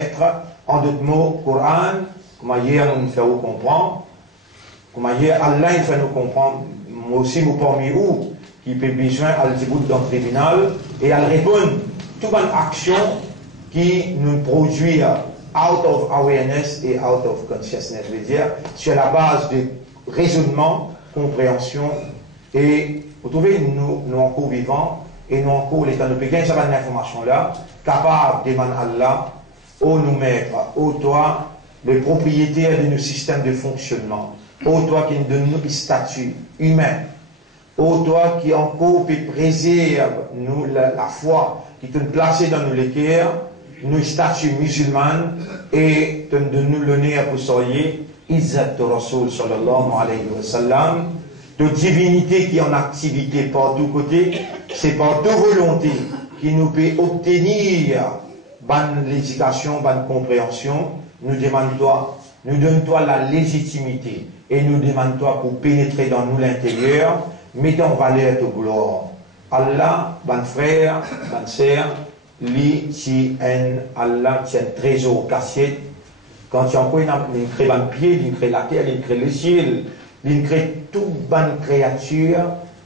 En d'autres mots, Coran, comment hier nous fait comprendre, comment hier Allah fait nous comprendre, moi aussi, nous parmi où, qui peut besoin à l'écoute dans le tribunal et à répondre toute une action qui nous produit out of awareness et out of consciousness, je veux dire, sur la base de raisonnement, compréhension et vous trouvez nous encore vivants et nous encore les temps de Pékin, ça va une information là, capable de demander Allah, ô nous maîtres, ô toi, le propriétaire de nos systèmes de fonctionnement, ô toi qui nous donne nos statuts humains, ô toi qui encore peut préserve nous la foi, qui te place dans nos cœurs, nos statuts musulmans et te donne nous l'honneur pour soyez Izzat Rasul sallallahu alayhi wa sallam, de divinité qui est en activité par tous côtés, c'est par deux volontés qui nous peut obtenir bonne l'éducation, bonne compréhension, nous demande-toi, nous donne-toi la légitimité et nous demande-toi pour pénétrer dans nous l'intérieur, mettons en valeur ta gloire. Allah, bon frère, bonne sœur, lui, si Allah tient trésor cassé, quand tu as encore une crée le pied, il crée la terre, il crée le ciel, il crée toute bonne créature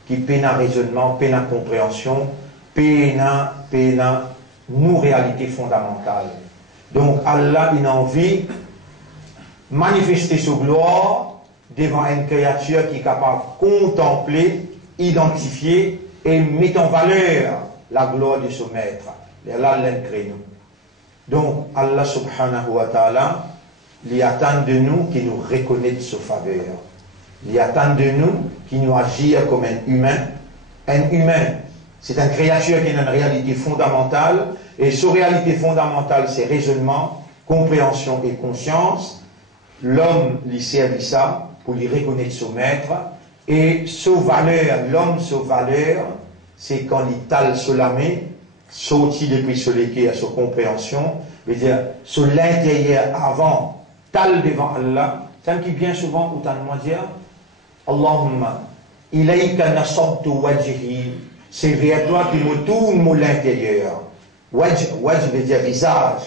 qui peine à raisonnement, peine à compréhension, peine à nos réalités fondamentales. Donc Allah, il a envie de manifester sa gloire devant une créature qui est capable de contempler, identifier et mettre en valeur la gloire de son maître. Et Allah l'a créé nous. Donc Allah subhanahu wa ta'ala, il attend de nous qui nous reconnaisse sa faveur. Il attend de nous qui nous agit comme un humain. Un humain, c'est une créature qui a une réalité fondamentale, et sa réalité fondamentale, c'est raisonnement, compréhension et conscience. L'homme lui servait ça pour lui reconnaître son maître, et sa valeur, l'homme, sa valeur, c'est quand il tale sur la main, sorti depuis ce léqué à sa compréhension, veut dire, sur l'intérieur avant, tale devant Allah, c'est qui bien souvent, autant de moi dire, Allahumma, ilayka nasabtu wajhi, c'est vers toi qui me tourne l'intérieur. Wajh veut dire visage.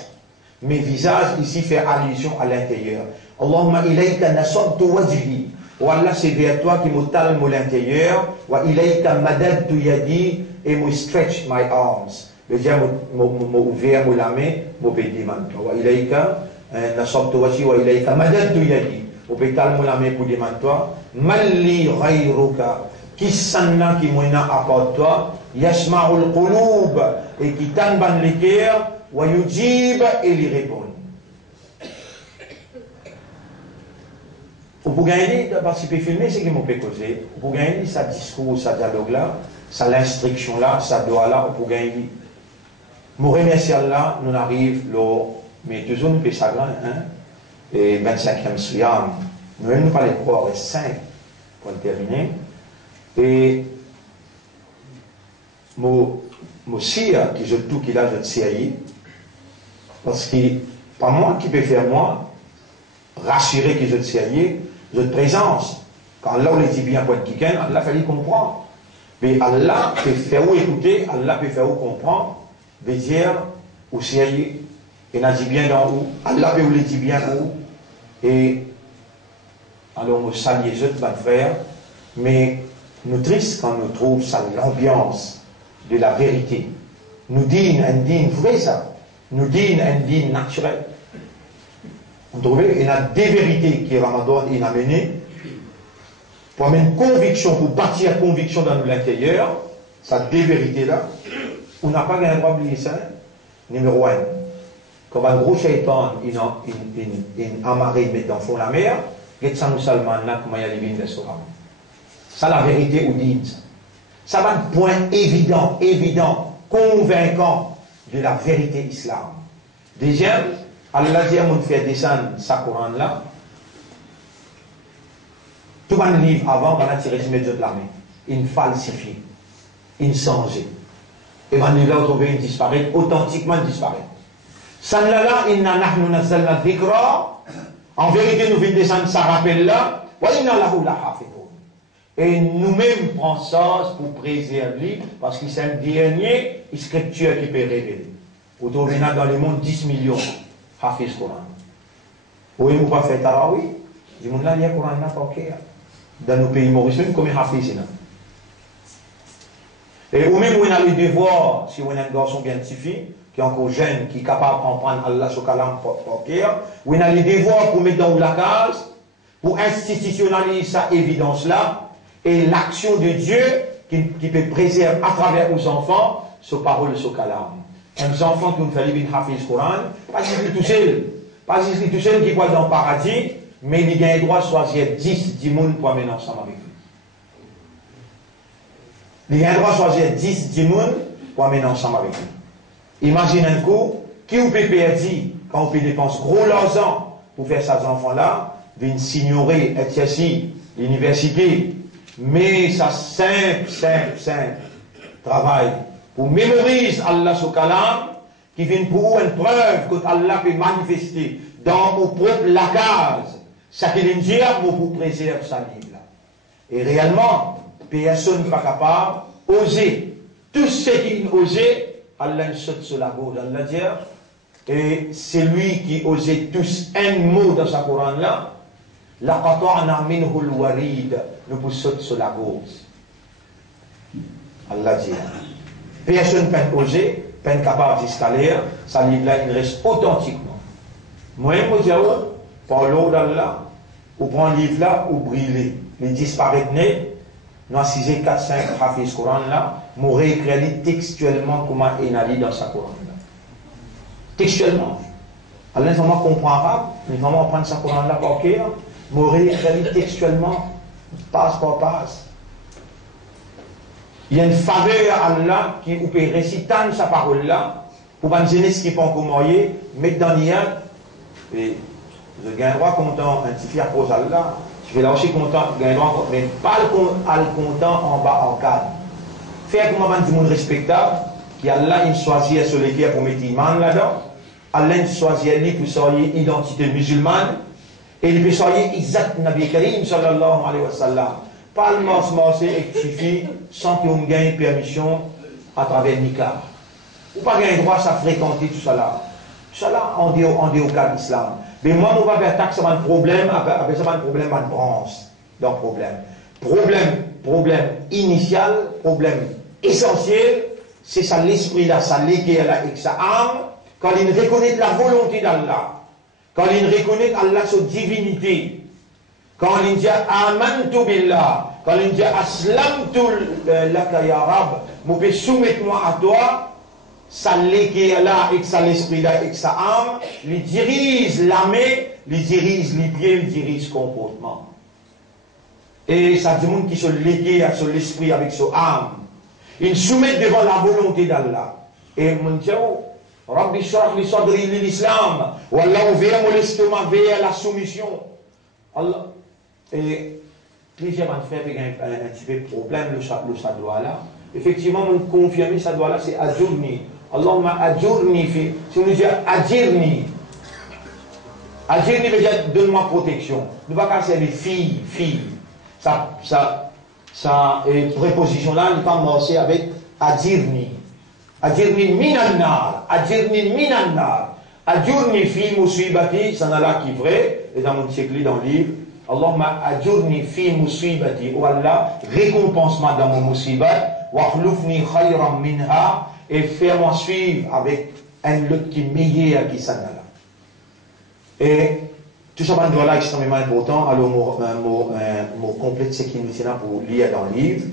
Mais visage ici fait allusion à l'intérieur. Allahumma ilayka nasabtu wajhi. Wa Allah c'est vers toi qui me talme l'intérieur. Wa ilayka madadtu yadi et me stretch my arms. Veut dire ouvert la main, me pédi maintenant. Wa ilayka nasabtu wajhi wa ilayka madadtu yadi. Au pétale la main pour demander toi. Malli ghayruka. Qui s'en qui m'a apporté toi, yasma'ul qulub, et qui t'enban les cœurs, wa yujib, et lui répond. Pour gagner, de participer filmer, c'est qui m'ont fait causer. Pour gagner, ça discours, ça dialogue là, ça l'instruction là, ça doit là, pour gagner. Mon remercie Allah, nous arrive, mais toujours nous fait ça grand, hein, et 25e Siyam. Nous ne pas les croire, 5 pour terminer. Et mon sire, qui je tout qu'il a, je te sais, parce que pas moi qui peut faire moi, rassurer que je te sais, je te présence. Quand Allah on dit bien point de quelqu'un, Allah fallait comprendre. Mais Allah peut faire où écouter, Allah peut faire où comprendre, veut dire où c'est, il a dit bien dans où, Allah peut vous le dire bien où. Et alors on salue les autres, mon frère, mais nous triste quand nous trouvons ça, l'ambiance de la vérité. Nous disons un digne vrai ça. Nous disons un digne naturel. Vous trouvez, il y a des vérités qui Ramadan il a mené pour amener une conviction, pour bâtir conviction dans l'intérieur, ça des vérités là. On n'a pas le droit d'oublier ça. Numéro 1. Comme un gros shaitan, il a amarré, il met dans le fond de la mer, il y a un musulman là, comment il y a les vignes de Soram. Ça, la vérité, ou dit. Ça va être un point évident, convaincant de la vérité islam. Deuxième, Allah dit à mon fait descendre sa Coran là. Tout le livre avant, on a tiré de la main. Il falsifie, il change. Et on livre là, on trouve il disparaît, authentiquement disparaît. Sallallahu inna nahnu nazzalna dhikra. En vérité, nous venons descendre sa rappel là. Wa inna lahu lahafidun. Et nous-mêmes prenons ça pour préserver, parce que c'est un dernier scripture qui peut révéler. Autour dans le monde 10 millions. Hafiz Coran. Ou il ne pas faire Tarawi. Il dit, là, il y a Coran, là, pas ok. Dans nos pays mauriciens, comme Hafiz, là. Et ou même, on a le devoir, si on a un garçon bien fille, qui est encore jeune, qui est capable de comprendre Allah sur Kalam, ou on a le devoir pour mettre dans la case, pour institutionnaliser sa évidence-là, et l'action de Dieu qui peut préserver à travers aux enfants, ce parole, ce Kalam. Un enfant qui nous fait lire Hafiz Coran, pas juste tout seul, pas juste tout seul qui va dans le paradis, mais il a le droit de choisir 10 personnes pour amener ensemble avec lui. Il a le droit de choisir 10 personnes pour amener ensemble avec lui. Imaginez un coup, qui vous peut perdre quand on peut dépenser gros l'argent pour faire ces enfants-là, viennent s'ignorer, être ici, l'université, mais ça simple travail pour mémoriser Allah sur Kalam, qui vient pour une preuve que Allah peut manifester dans mon propre lacage, ça qu'il dit pour préserver sa livre là. Et réellement, personne n'est pas capable d'oser. Tout ce qu'il osait, Allah saute sur la gauche, Allah dit, et c'est lui qui osait tous un mot dans sa Coran là, la qata'na minhu al-warid, nous pour sauter sur la gauche. Allah dit. Personne ne peut oser, pas capable d'escaler, sa livre là, il reste authentiquement. Moi, je dis, par l'eau d'Allah, ou prend le livre là, ou brûler. Il disparaît net, nous assisons 4-5 Hafiz Coran là, nous réécrire textuellement comment il a dans sa Coran là. Textuellement. Alors, les enfants comprennent arabe, les enfants prennent sa Coran là par cœur, nous réécrire textuellement, passe par passe. Il y a une faveur à Allah qui peut réciter sa parole là, pour une jeunesse qui peut encore mourir, mettre dans l'IA, et je gagne droit content, un petit fille à cause Allah, je vais là aussi content, gagne droit, mais pas le content en bas en cadre. Faire comme un monde respectable, qui Allah il choisit sur les pieds pour mettre iman là-dedans, Allah il choisit lui pour soigner identité musulmane, et il peut soigner exact Nabi Karim sallallahu alayhi wa sallam. Pas le morcer et suffit sans qu'on gagne permission à travers Nika. Ou pas gagner droit à fréquenter tout ça là. Tout ça là, on dit au cas de l'islam. Mais moi, on va faire taxe, ça un problème, après ça, un problème à branche. Donc, problème initial, problème essentiel, c'est ça l'esprit là, ça légué là, avec sa âme, quand il reconnaît la volonté d'Allah, quand il reconnaît Allah sa divinité, quand il dit amantu billah, quand il dit aslamtu laka ya rab, je peux soumettre moi à toi, ça légué là, avec ça l'esprit là, avec sa âme, il dirige la main, il dirige les pieds, il dirige le comportement. Et ça dit monde qui se légué à son esprit avec son âme. Il soumet devant la volonté d'Allah. Et mon Dieu, Rabbi shrah li sadri l'islam, ou Allah ouvert mon estomac vers la soumission. Allah. Et plusieurs frères ont un petit peu de problème, le sadwa là. Effectivement, on confirme ça doit là, c'est adjourni. Allahumma adjourni, si on dit adjourni. Adjourni veut dire donne-moi protection. Ne pas casser les filles. Ça préposition là, il n'est pas morcé avec adjourni. Adjourni minannar. Adjourni minannar. Adjourni fi musibati, ça n'a là qui est vrai, et dans mon siècle, dans le livre. Allahumma adjourni fi musibati, ou Allah, récompense-moi dans mon musibat. Wahloufni khayran minha, et fais-moi suivre avec un lutte qui est meilleur qui s'en a là. Et tout ça, c'est extrêmement important. Alors, mon complète ce qui nous tient pour lire dans le livre,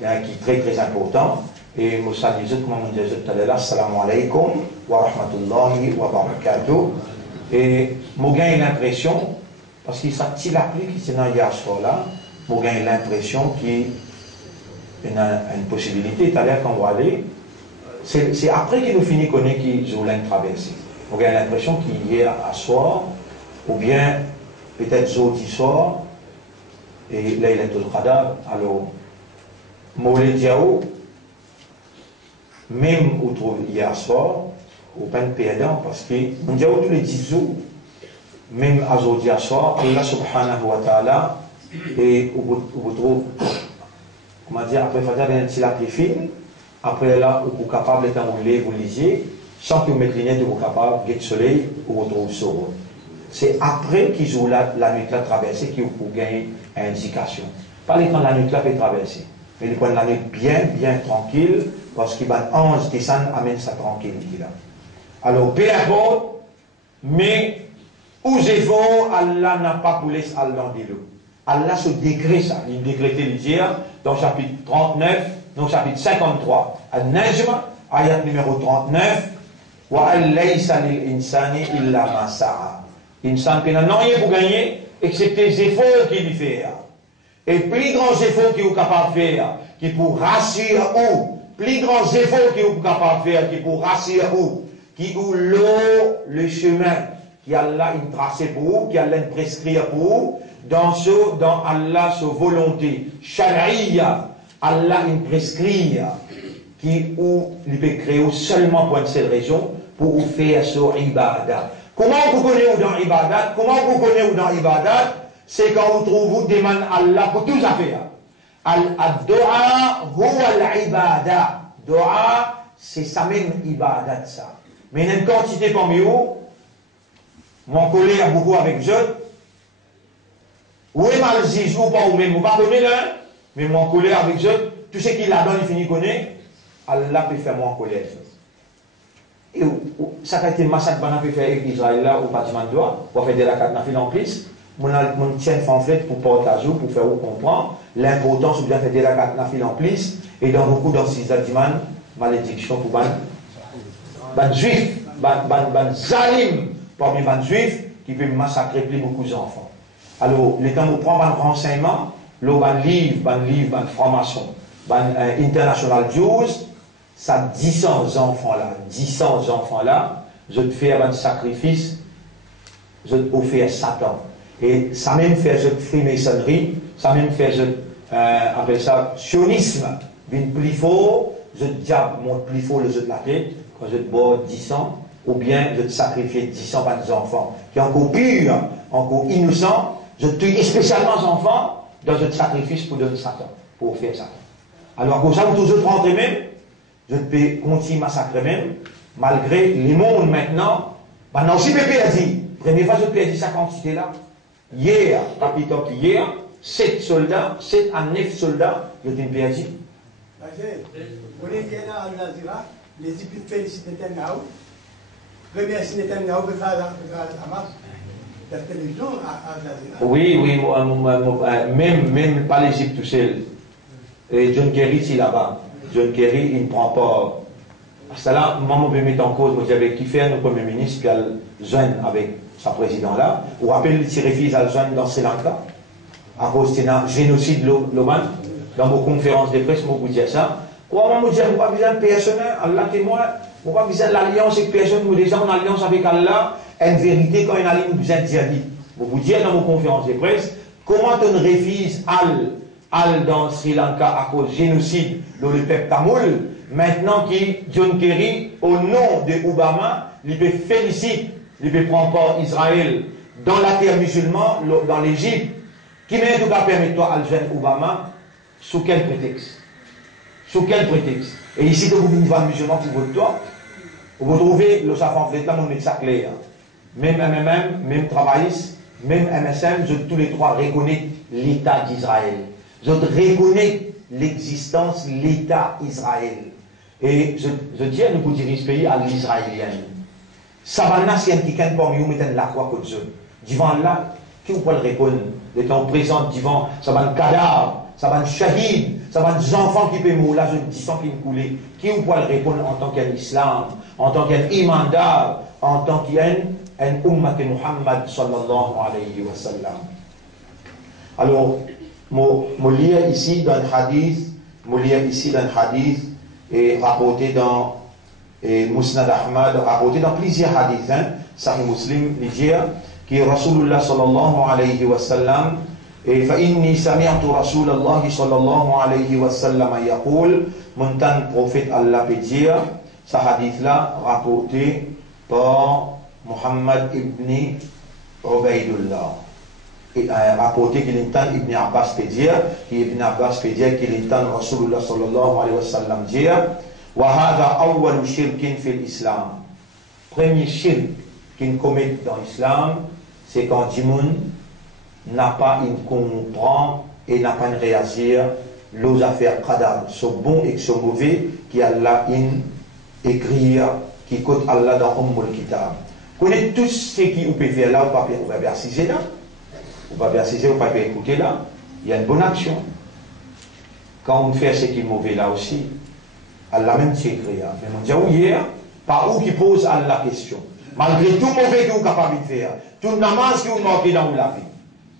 qui est très important. Et je salue comme on dit tout à l'heure, assalamu alaikum wa rahmatullahi wa barakatuh. Et j'ai l'impression, parce que ça tire la pluie qui est dans le là, j'ai l'impression qu'il y a une possibilité, tout à l'heure quand on va aller, c'est après qu'il nous finit qu'on est qui ont traversé. On a l'impression qu'il y a à soir, ou bien peut-être jeudi soir, et là il est tout le radar, alors, Moulé Diao, même où trouve hier soir, au pain perdant, parce que on dit tous les 10 jours, même à jeudi soir, Allah subhanahu wa ta'ala, et vous trouve, comment dire, après Fajr, il y a un petit lac fine, après là, vous êtes capable d'être enroulé, vous lisiez, sans que vous mettez les lunettes, vous capable de soleil ou retrouver sur eux. C'est après qu'ils ont la nuit là traversée qu'ils vous gagner une indication. Pas les temps la nuit là peut traverser, mais les points de la nuit bien tranquille, parce qu'il va 11 descendre amène sa tranquillité là. Alors, peu importe, mais où j'ai vont, Allah n'a pas voulu Allah de l'eau. Allah se décrète ça. Il décrétait le dire dans le chapitre 39, dans le chapitre 53. Al-Najm, ayat numéro 39. Wa al-laysa lil-insani illa ma sa'a. Insan qui n'a rien pour gagner, excepté les efforts qu'il fait. Et plus grands efforts qu'il est capable de faire, qui pour rassurer où, plus grands efforts qu'il est capable de faire, qui pour rassurer où, qui ou l'eau, le chemin, qui Allah a tracé pour vous, qui Allah a prescrit pour vous, dans Allah sa volonté, Shari'a, Allah a prescrit, qui ou il peut créer seulement pour une seule raison, pour vous faire son ibadat. Comment vous connaissez dans ibadat? Comment vous connaissez dans ibadat? C'est quand vous trouvez, vous demandez Allah pour tout à faire. Al-do'a, huwa al-ibadat. Do'a, c'est ça même ibadat ça. Mais il y a une quantité parmi vous, mon collègue a beaucoup avec je, ou est mal zis, ou pas, ou même, ou pas connaître là, mais mon collègue avec je, tout ce qu'il a donné, il finit connaître, Allah peut faire mon collègue. Et ça a été massacre qu'on a pu faire avec Israël là, au bâtiment de droit, pour faire des rakats na fil en plus, mon tient fanflet pour porter à jour, pour faire comprendre l'importance de bien faire des rakats na fil en plus, et dans beaucoup dans ces bâtiments, malédiction pour ban juif, ban zalim, parmi ban juif, qui peut massacrer plus beaucoup d'enfants. Alors, les temps où on prend un renseignement, le ban livre, ban formation, ban International Jews, ça 10 enfants là, je te fais un sacrifice, je te offre à Satan. Et ça même fait, je te fais maçonnerie, ça même fait, je appelle ça sionisme, d'une plus fort, je te diable, mon plus fort, le jeu de la tête, quand je te bois 10 ans, ou bien je te sacrifie 10 ans par des enfants, qui sont encore purs, encore innocents, je te tue spécialement les enfants, dans un sacrifice pour donner Satan, pour faire Satan. Alors, comme ça, vous tous rentrez même, je peux continuer à massacrer même, malgré les mondes maintenant. Maintenant aussi, Pépé a dit, première fois, je peux dire sa quantité là. Hier, capitaine, hier, 7 soldats, 7 à 9 soldats, je t'ai dit. On est bien à Al-Nazira, les équipes félicitent Netanyahu, remercient Netanyahu de faire la télévision à Al-Nazira. Oui, même pas l'Égypte tout seul. Et John Kerry, c'est là-bas. John Kerry, il ne prend pas. Parce que là, moi, je vais mettre en cause, vous avez qui fait le Premier ministre, qui a le jeune avec sa président là. Vous vous rappelez, il refuse à le jeune dans Sri Lanka, à cause de génocide l'Oman. Dans vos conférences de presse, je vous dis ça. Comment vous dire, vous pas besoin de personne, Allah témoin, vous pas besoin de l'alliance avec personne, vous déjà en alliance avec Allah, une vérité quand une alliance, vous besoin de dire. Vous vous dites dans vos conférences de presse, comment on refuse Al dans Sri Lanka à cause du génocide dans le peuple tamoul, maintenant qui John Kerry, au nom de Obama, il peut féliciter, il peut prendre part Israël dans la terre musulmane, dans l'Égypte, qui m'a en tout cas permis toi à jeune Obama, sous quel prétexte? Sous quel prétexte? Et ici que vous venez voir musulman pour votre toi, vous trouvez le savant là, on met ça clair. Même MMM, même travailliste, même MSM, tous les trois reconnaissent l'État d'Israël. Je reconnais l'existence, l'État Israël. Et je dis à nous diriger ce pays à l'Israélien. Savannah, c'est un qui est parmi nous, mettant la croix comme ça. Devant là, qui vous peut le reconnaître? Le temps présent, devant, ça va un cadavre, ça va un shahid, ça va des enfants qui peuvent mourir, là, je dis sans qu'ils me coulent. Qui vous peut le répondre en tant qu'un islam, en tant qu'un imandar, en tant qu'un ummat Muhammad sallallahu alayhi wa sallam. Alors, je lis ici dans un hadith, et rapporté dans Musnad Ahmad, rapporté dans plusieurs hadiths, Sahih Muslim, l'Idia, qui est Rasulullah sallallahu alayhi wa sallam, et فإني سمعت رسول الله صلى الله عليه وسلم يقول, montant prophète Allah peut dire, ce hadith-là rapporté par Muhammad ibn Ubaydullah. Rapporté qu'il entend Ibn Abbas peut dire, Ibn Abbas peut dire qu'il entend Rasulullah sallallahu alayhi wa sallam dire, wa hadha awwalu shirkin fil Islam. premier shirk qu'ils commettent dans l'islam, c'est quand Dimoun n'a pas une comprend et n'a pas une réagir les affaires qadar, ce bon et ce mauvais qui Allah écrit, qui cote Allah dans Ummul Kitab. Connaît tous ce qui vous peut faire là, vous pouvez assister là, vous pouvez assister, vous pouvez écouter là, il y a une bonne action. Quand on fait ce qui est mauvais là aussi, Allah même s'y écrit. Mais on dit, oui, hier, par où qui pose Allah la question. Malgré tout mauvais que vous êtes capable de faire, tout namaz que vous manquez dans la vie,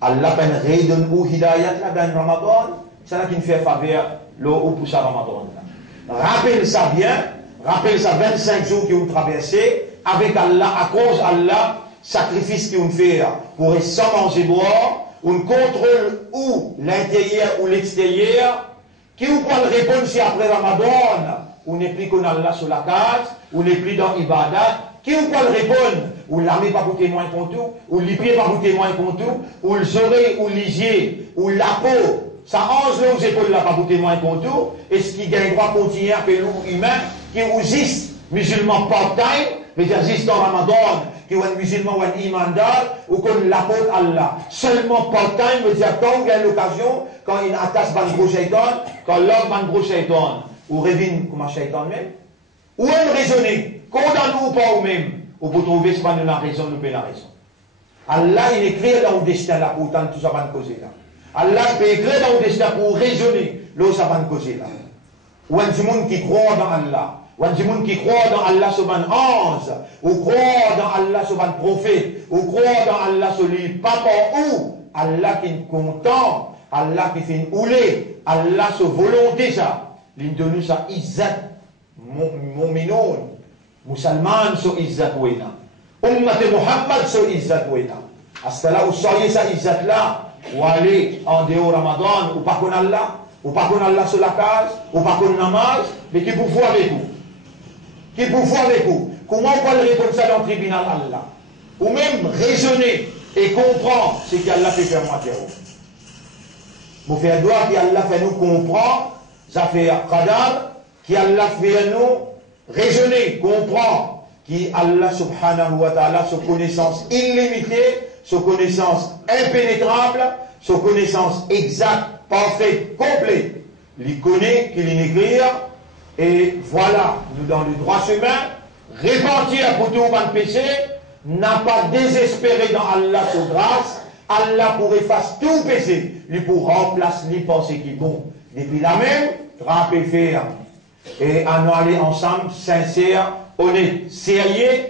Allah peut redonner ou hidayat là dans Ramadan, c'est là qui nous fait faveur, l'eau pour ça Ramadan. Rappelle ça bien, rappelle ça 25 jours que vous traversez, avec Allah, à cause Allah, sacrifice que vous faites pour être sans manger boire, on contrôle ou l'intérieur ou l'extérieur, qui vous prend répondre si après Ramadan, on n'est plus qu'on Allah sur la case, on n'est plus dans Ibadat, qui vous prend répondre, ou l'armée pas pour témoin contre tout, ou les pieds pas pour témoin contre tout, ou les oreilles, ou les yeux, ou la peau, ça ange là aux épaules là pas pour témoin contre tout, et ce qui gagne droit continuer à faire l'eau humain, qui existe, musulman part-time, mais qui existe en Ramadan, qui est un musulman ou un imandar, ou qu'on l'apporte Allah. Seulement part-time, veut dire quand on gagne l'occasion, quand il attache ban gros shaitan, quand l'homme ban gros shaitan, ou revine comme un shaitan même, ou on raisonner, condamne ou pas ou même, ou pour trouver ce qu'on a raison, nous peut la raison. Allah, il écrit dans le destin là, pour tant tout ça va causer là. Allah peut écrire dans le destin pour raisonner, là, ça va causer là. Ou un monde qui croit dans Allah, ou un monde qui croit dans Allah sur un ange, ou croit dans Allah sur un prophète, ou croit dans Allah sur les papa ou Allah qui est content, Allah qui fait une oulée, Allah sur volonté ça. L'une de nous ça izzat, mon minon, musulman sur izzat wena. Ummat Muhammad sur izzat wena. À ce là où soyez ça izzat là, ou aller en dehors Ramadan, ou pas qu'on Allah, ou pas qu'on Allah sur la case, ou pas qu'on namaz, mais qui pour vous avec vous. Qui pour vous avec vous. Comment on peut répondre ça dans le tribunal Allah? Ou même raisonner et comprendre ce qu'Allah fait faire moi. Mon frère doit qu'Allah fait nous comprendre, ça fait qadar, qu'Allah fait nous raisonner, comprendre, qu'Allah subhanahu wa ta'ala, sa connaissance illimitée, sa connaissance impénétrable, sa connaissance exacte, parfaite, complète, il connaît, qu'il écrit, et voilà, nous dans le droit chemin, repentir pour tout le péché, n'a pas désespéré dans Allah sa grâce, Allah pour effacer tout péché, lui pour remplacer les pensées qui vont. Depuis la même, trapper faire, et à nous aller ensemble, sincère, honnête, sérieux,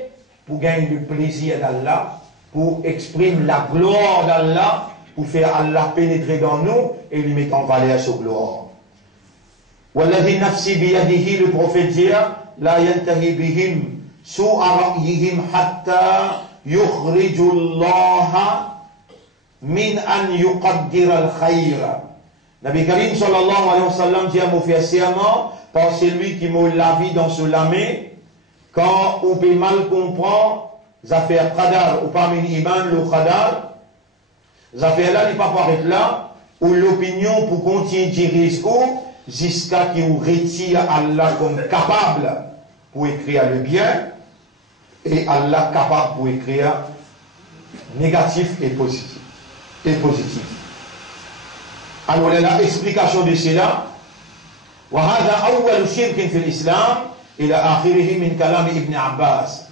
pour gagner le plaisir d'Allah, pour exprimer la gloire d'Allah, pour faire Allah pénétrer dans nous et lui mettre en valeur sa gloire. Walladhi nafsi biyadihi, le prophète dit, la yantahi bihim su'a ra'yihim hatta yukhriju Allah min an yuqaddir al-khayra. Nabi Karim sallallahu alayhi wa sallam dit à mon frère serment, par celui qui m'a la vie dans ce lamé, quand on peut mal comprendre, les affaires qadar, ou parmi l'iman, le qadar, les affaires là, il ne pas paraître là, ou l'opinion pour continuer de dire jusqu'à ce qu'on retire Allah comme capable pour écrire le bien, et Allah capable pour écrire négatif et positif. Alors, l'explication de cela, وهذا أول شرك في الإسلام إلى آخره من كلام ابن عباس.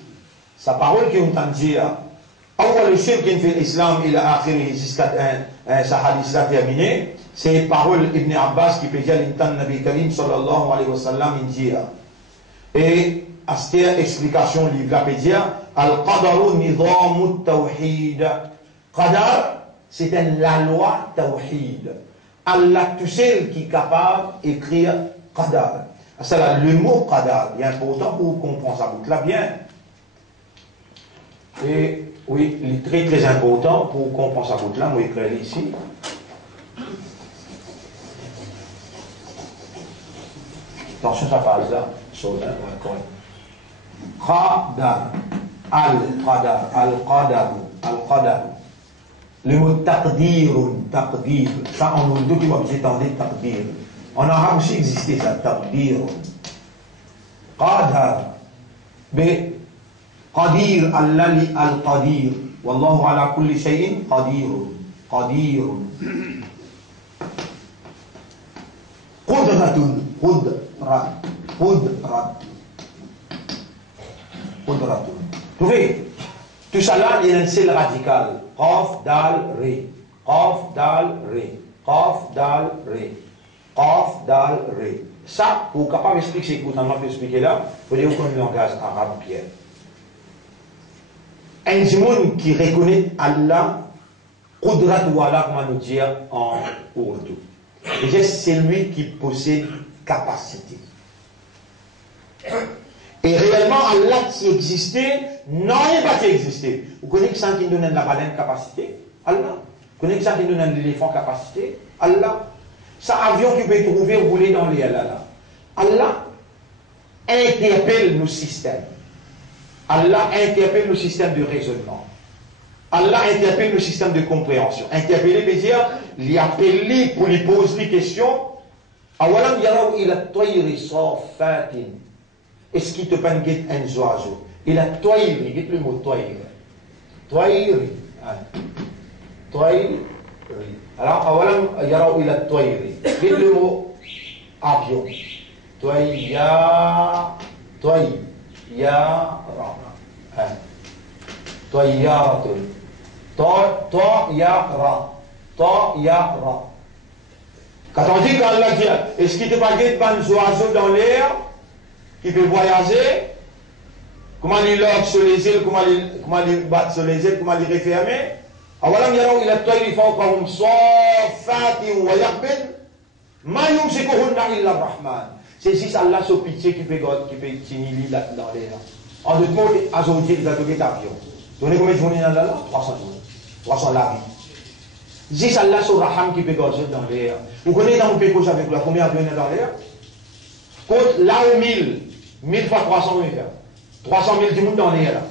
Sa parole qui entend dire أول شرك في الإسلام إلى آخره jusqu'à sa hadith là terminé, c'est parole Ibn Abbas qui peut dire l'intan Nabi Karim sallallahu alayhi wa sallam in dire. Et à cette explication livre là peut dire Al-Qadaru Nizamu Tawhid. Qadar, c'est la loi Tawhid. Allah tout seul qui est capable d'écrire qadar. Le mot qadar est important pour comprendre ça bout là bien. Et oui, il est très très important pour comprendre ça bout là. Moi écrire ici. Attention ça passe là. Qadar, al-qadar, al-qadar, al-qadar. Le mot taqdirun, taqdir, ça en nous deux qui va vous étendre taqdir. En arabe aussi existait ça, taqdirun. Qadar. Mais Qadir, Allah li al-Qadir. Wallahu ala kulli shay'in Qadir. Qadir. Qudratun. Qudrat. Qudrat. Qudratun. Trouvez? Tout ça là, il y a un seul radical. Qaf, dal, ré. Qaf, dal, ré. Qaf, dal, ré. Qaf, dal, ré. Ça, pour capable d'expliquer ce que vous avez expliqué là, il faut dire qu'on a un langage arabe, Pierre. Un monde qui reconnaît Allah, Qudrat ou Allah, comment nous dire en ourdou. C'est lui qui possède capacité. Et réellement, Allah qui existait, non, il n'a pas existé. Vous connaissez ça qui nous donne la baleine capacité? Allah. Vous connaissez ça qui nous donne l'éléphant capacité? Allah. Ça avion qui peut trouver rouler dans les Allah. Allah interpelle nos systèmes. Allah interpelle nos systèmes de raisonnement. Allah interpelle nos systèmes de compréhension. Interpeller veut dire, lui appeler pour lui poser des questions. Awalam yaraw ila at-tayri safatin. Est-ce qu'il te peine un oiseau? Il a toyri, dites le mot toyri. Toyri. Toyri. Alors, awalam yaraw ila at-tayri. Dites le mot avion. Toyya. Toyyara. Toyyaratun. Toyara. Toyara. Quand on dit qu'Allah dit, est-ce qu'il te paguette pas un oiseau dans l'air qui peut voyager? Comment il log sur les îles, comment il bat sur les îles, comment il refermer? Awalam yaraw ila at-tayri fawqahum saffatin wa yaqbin ma yumsikuhunna illa ar-Rahman. C'est juste Allah sur pitié qui peut tenir là dans l'air. En d'autres mots, aujourd'hui, il va donner d'avion. Donnez combien de journées dans l'air? 300 jours. 300 la vie. Juste Allah sur Raham qui peut gagner dans l'air. Vous connaissez dans mon pays avec là, combien d'avions dans l'air? Compte là où 1000. 1000 fois 300, oui, 300 000 du monde dans l'air là.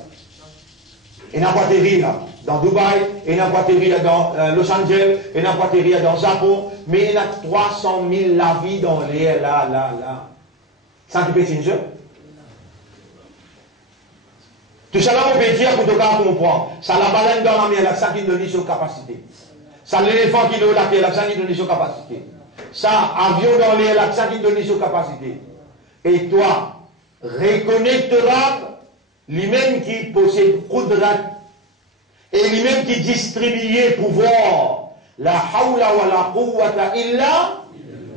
Et n'a pas atterri là, dans Dubaï, et n'a pas atterri dans Los Angeles, et n'a pas atterri dans Japon, mais il y a 300 000 la vie dans l'air là. Ça qui peut être une jeu? Tout ça là, on peut dire pour te comprendre. Ça la baleine dans la mer, là, ça qui donne sur capacité. Ça l'éléphant qui donne la terre, là, ça qui donne sur capacité. Ça, avion dans l'air, là, ça qui donne sur capacité. Et toi, reconnaîtras lui-même qui possède Qudrat et lui-même qui distribue pouvoir. La hawla wa la quwwata illa,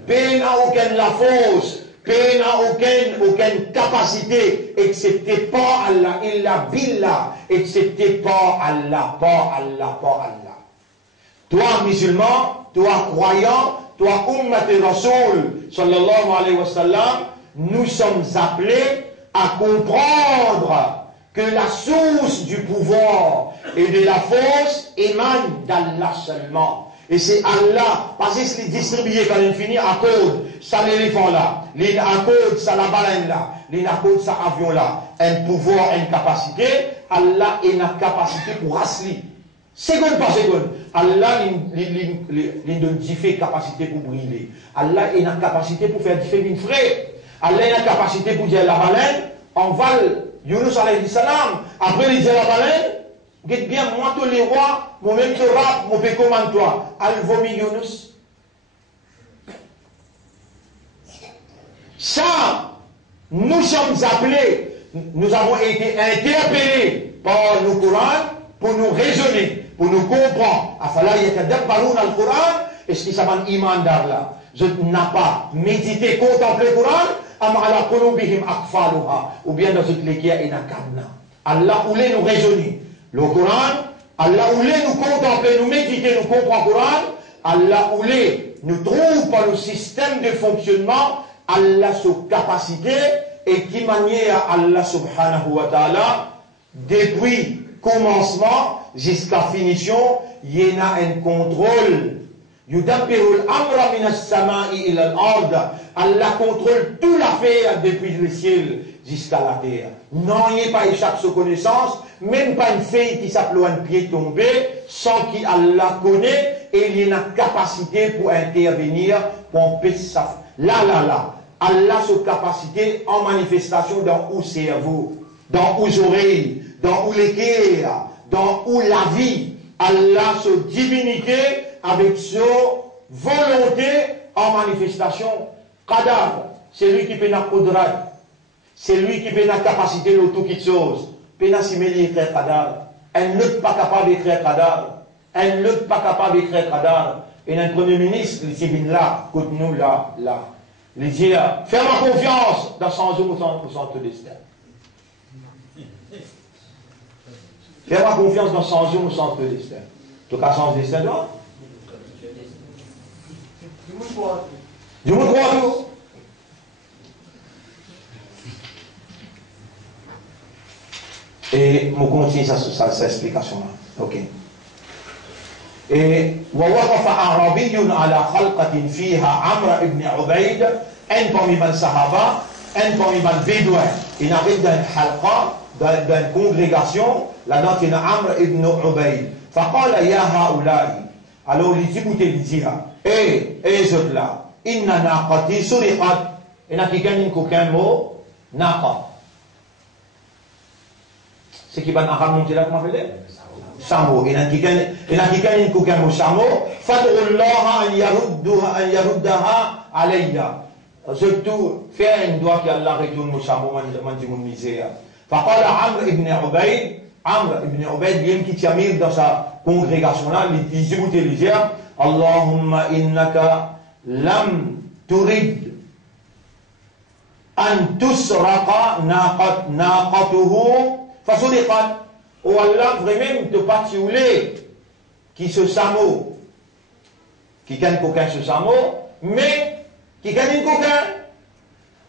paix n'a aucune la force, paix n'a aucune capacité, excepté par Allah, illa billah, excepté par Allah. Toi musulman, toi croyant, toi ummat Rasoul, sallallahu alayhi wa sallam, nous sommes appelés à comprendre que la source du pouvoir et de la force émane d'Allah seulement. Et c'est Allah, parce que c'est distribué quand il finit à code, ça l'éléphant là, à code, ça la baleine là, à code, ça avion là, un pouvoir, une capacité, Allah a une capacité pour rasli. Seconde par seconde, Allah il donne différentes capacités pour briller. Allah a une capacité pour faire différentes frais. Allah a une capacité pour dire la baleine, en val, Yunus alayhi salam, après il dit la baleine, dites bien, moi tous les rois, moi même te rap, moi peux commander toi. Al vomi Yunus. Ça, nous sommes appelés, nous avons été interpellés par le Coran pour nous raisonner, pour nous comprendre. Afala yatadabbarun al-Quran, est-ce que ça va un iman d'Allah? Je n'ai pas médité, contemplé le Coran, ou bien dans cette lecture et dans le Allah voulait nous raisonner. Le Coran, Allah voulait nous contempler, nous méditer, nous comprendre le Coran. Allah voulait nous trouver par le système de fonctionnement, Allah sous capacité et qui manière Allah subhanahu wa ta'ala, depuis commencement jusqu'à finition, il y a un contrôle. Allah contrôle tout l'affaire depuis le ciel jusqu'à la terre. Non, il n'y a pas échappe sa connaissance, même pas une fille qui s'appelle un pied tombé, sans qu'Allah connaît, et il a une capacité pour intervenir, pour empêcher ça. Là. Allah a sa capacité en manifestation dans vos cerveau, dans vos oreilles, dans où l'équerre, dans où la vie, Allah, sa divinité, avec sa volonté en manifestation. Qadar, c'est lui qui peut la qudrat, c'est lui qui peut la capacité de tout quelque chose. Peut la simuler écrire Qadar. Elle n'est pas capable d'écrire Qadar. Elle n'est pas capable d'écrire Qadar. Et notre Premier ministre, il dit là, écoute-nous là. Il dit, fais-moi confiance dans 100 jours ou 100 destin. Fais-moi confiance dans 100 jours ou 100 destin. En tout cas, 100 destin, non? Du monde croit tout. Et on continue sa explication-là. Ok. Et ووقف أعرابي على خلقة فيها عمرو بن عبيد un parmi les Sahaba, un parmi les Bédouins. Il arrive dans une halqa, dans une congrégation, là-dedans il y a Amr ibn Ubayd. فقال يا هؤلاء, alors il dit, et eux là, inna naqati suriqat. Il n'y a qu'un mot, naqa. C'est qui va nous remonter là, comment on appelle? Samo. Il n'y a qu'un mot, Samo. Fad'ullah an yaruddaha alayya. Surtout, faire une doigt qu'Allah retourne au Samo, man dit mon misère. Faqala Amr ibn Ubayd, il qui tient dans sa congrégation là, il dit, Allahumma innaka lam turid an tusraqa naqatuhu fasuriqat. Oh Allah, vraiment, de pas tiouler qui se samo, qui gagne coquin se samo, mais qui gagne coquin.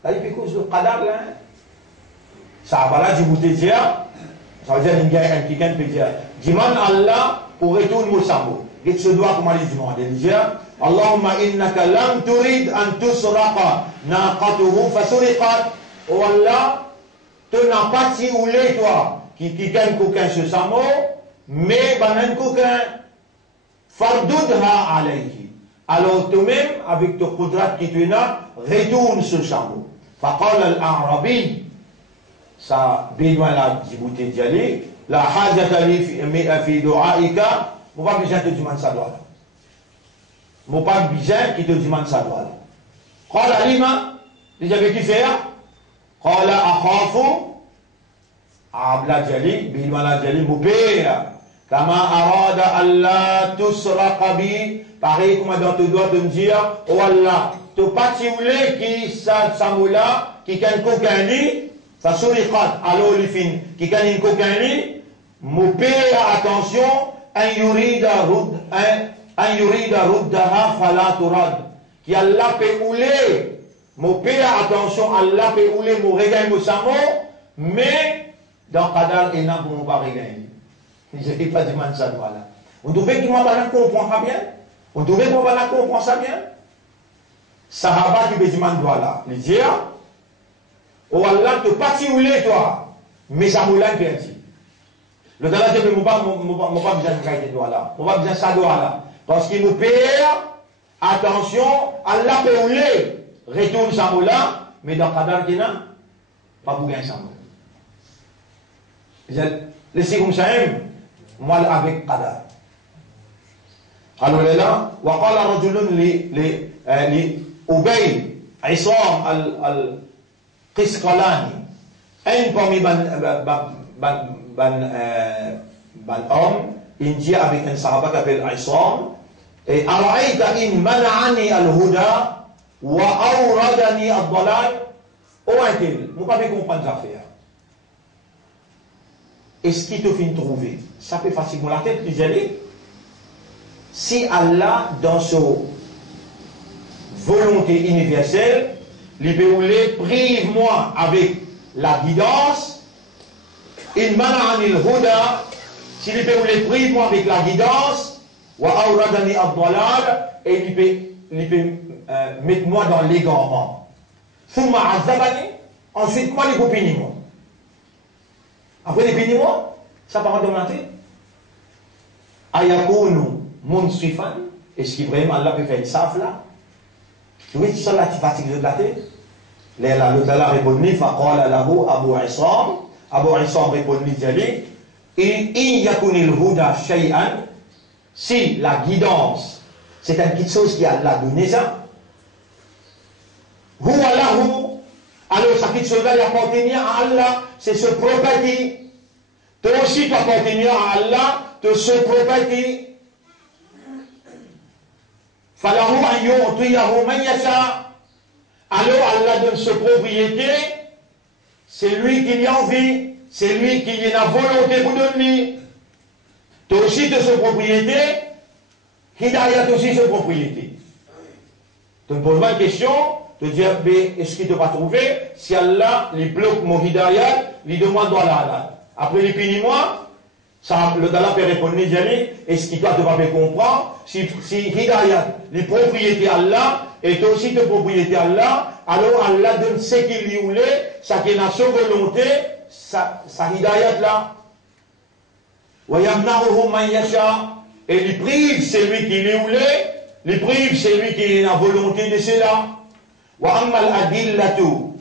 Là, il fait cause de qadar là. Ça va là, je vous dire, ça veut dire qu'il y a un qui gagne peut dire, Diman Allah pour retourner au samo. Et ce doit comment il demande, il dit, Allahumma innaka lam turid an tusraqa naqatuhu fasuriqat. Oh Allah, tu n'as pas tiouler toi. Qui gagne coquin ce samo, mais banan coquin, fardoudha alayhi. Alors toi-même, avec ton qudrat qui tu as, retourne ce samo. Faqal al-Arabi, ça, bédouin là, Djibouti Djali, la hajata li fi du'aika, mon pas besoin de te demander ça doit là. Mon pas besoin qui te demande ça doit là. Qala lima, déjà avec qui faire? Qala akhafu, Abla Jali, Bilwala Jali, Moupéa, Kama Arada Allah tusraqa bi, pareil comme dans tes doigts de me dire, oh Allah, tu pas tiouler qui samoula, qui gagne coquini, ça suriqat, alors les fins, qui gagne coquini, Moupéa, attention, un yurida ruddaha fala turad, qui Allah peut ouler, Moupéa, attention, Allah peut ouler, mon regain, mon samo, mais, dans Qadar et Nabou, on va regagner. Je ne dis pas de man ça là. On trouvait qu'il m'a pas comprendre ça bien. On trouvait qu'on va la comprendre ça bien. Sahaba qui veut dire là. Il dit, oh Allah, tu pas si oulé toi. Mais ça m'a perdu. Le Dallah dit, mais pas besoin de faire doigt là. On va besoin de ça doigt là. Parce qu'il nous perd, attention, Allah peut ouler. Retourne ça là, mais dans Qadar qui n'a pas pour gagner ça. Laissez comme ça, moi avec Qadar. Alors là, وقال رجل لأبي عصام القسقلاني, un parmi hommes, il dit avec un sahaba qui s'appelle Isam, et أرأيت إن منعني الهدى وأوردني الضلال. Où est-il? Vous ne pouvez pas comprendre l'affaire. Est-ce qu'il te fait trouver? Ça peut facilement la tête, tu dis, si Allah, dans sa volonté universelle, libérez, prive-moi avec la guidance, il mana'anil huda, si libérez, prive-moi avec la guidance, wa awradani ad-dalal, et il peut mettre-moi dans l'égarement. Thumma azabani, ensuite, moi, il peut punir moi. Après les péniments, ça part dans la tête. Ayakunu munsifan, est-ce que vraiment Allah peut faire une saf là? Tu vois, ça là, tu fatigues de la tête. Le Dallah répondit, faqala lahu Abu Isam, Abu Isa répond Nidjali, in yakunil huda shay'an, si la guidance, c'est une petite chose qui Allah donné ça, huwa lahu, alors sa petite chose-là, il appartient à Allah, c'est ce propriété. Toi aussi, tu appartiens à Allah, de ce propriété. Falahu an yu'tiyahu man yasha. Alors Allah donne ce propriété, c'est lui qui y a envie, c'est lui qui y a la volonté pour donner. Toi aussi de ce propriété, Hidayat aussi ce propriété. Tu me poses une question, tu dis, est-ce qu'il ne t'a pas trouvé? Si Allah les bloque mon Hidayat, il demande à Allah. Après les punis moi, ça, le Dalla peut répondre, est-ce qu'il doit te pas comprendre? Si Hidayat, les propriétés Allah, et toi aussi de propriété Allah, alors Allah donne ce qu'il lui voulait, ça qui est dans sa volonté, sa Hidayat là. Et il prive celui qui lui voulait, il prive celui qui est dans la volonté de cela. Wa ammal adillatu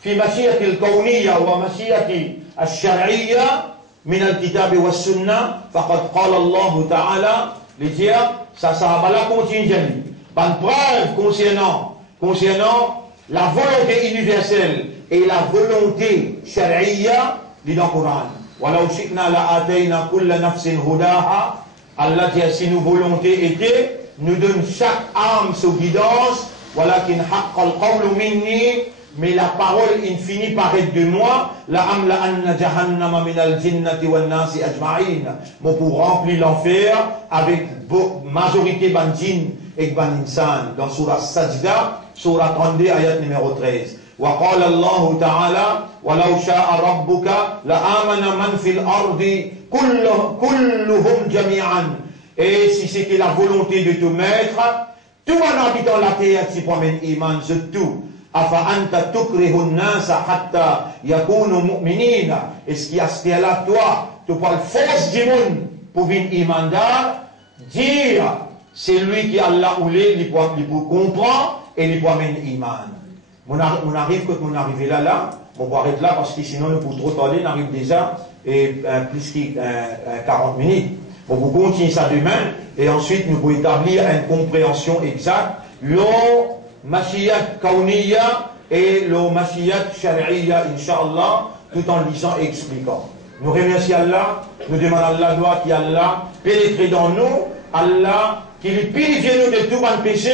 fi mashiati al-kawniyya wa mashiati al-shar'iyya min al-kitab wa sunnah faqad qala Allah ta'ala, les dire ça va la continuer. Bonne preuve concernant la volonté universelle et la volonté shar'iyya dit dans le Coran. Walau shi'na la'atayna kulla nafsin hudaha. Allah dit si nos volontés étaient, nous donne chaque âme sa guidance. Walakin haqqal qawlu minni, mais la parole infinie paraît de moi. La amla anna jahannama min al jinnati wal nasi ajma'in. Bon, pour remplir l'enfer avec majorité ban djinn et ban insan. Dans surah Sajda, surah 32, ayat numéro 13. وقال الله تعالى ولو شاء ربك لآمن من في الأرض كلهم جميعا. Et si c'était la volonté de te mettre, tout en habitant la terre qui promène iman, c'est tout. Afa anta tukrihu an-nasa hatta yakunu mu'minina. Est-ce qu'il y a ce là toi, tu parles force du monde pour venir imandar, dire c'est lui qui Allah voulait, il peut comprendre et il peut amener iman. On arrive quand on arrive là, on va arrêter là parce que sinon nous pouvons trop parler, on arrive déjà plus que 40 minutes. On vous continue ça demain et ensuite nous pouvons établir une compréhension exacte le Mashiach Kawniyya et le Mashiach Shari'iyya, Inch'Allah, tout en lisant et expliquant. Nous remercions Allah, nous demandons à Allah qui Allah pénétrer dans nous, Allah qui lui purifie nous de tout mal péché.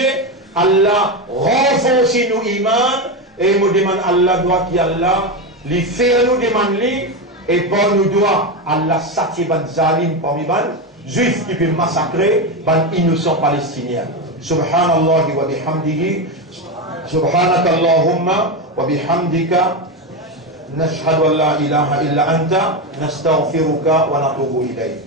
Allah renforce nous iman et nous demande Allah doit qui Allah lui fait nous demander et pour nous doit Allah satisfait ban zalim parmi ban juifs qui peut massacrer ban innocents palestiniens. Subhanallah wa bihamdihi subhanaka Allahumma wa bihamdika nashhadu an la ilaha illa anta nastaghfiruka wa natubu ilayk.